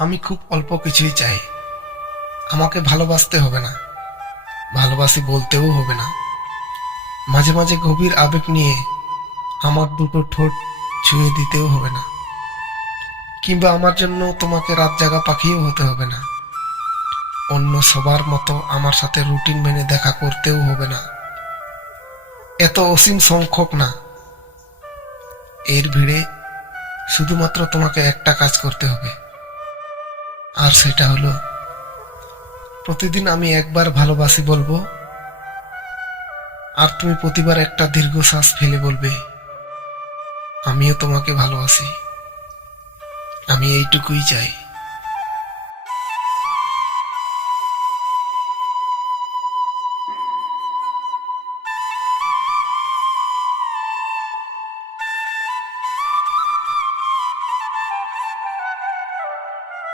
আমি খুব অল্প কিছুই চাই। আমাকে ভালোবাসতে হবে না, ভালোবাসি বলতেও হবে না। মাঝে মাঝে গভীর আবেগ নিয়ে আমার দুটো ঠোঁট ছুঁয়ে দিতেও হবে না, কিংবা আমার জন্য তোমাকে রাত জাগা পাখিও হতে হবে না। অন্য সবার মতো আমার সাথে রুটিন মেনে দেখা করতেও হবে না। এত অসীম সংখ্যক না। এর ভিড়ে শুধুমাত্র তোমাকে একটা কাজ করতে হবে, আর সেটা হলো প্রতিদিন আমি একবার ভালোবাসি বলবো, আর তুমি প্রতিবার একটা দীর্ঘশ্বাস ফেলে বলবে আমিও তোমাকে ভালোবাসি। আমি এইটুকুই চাই।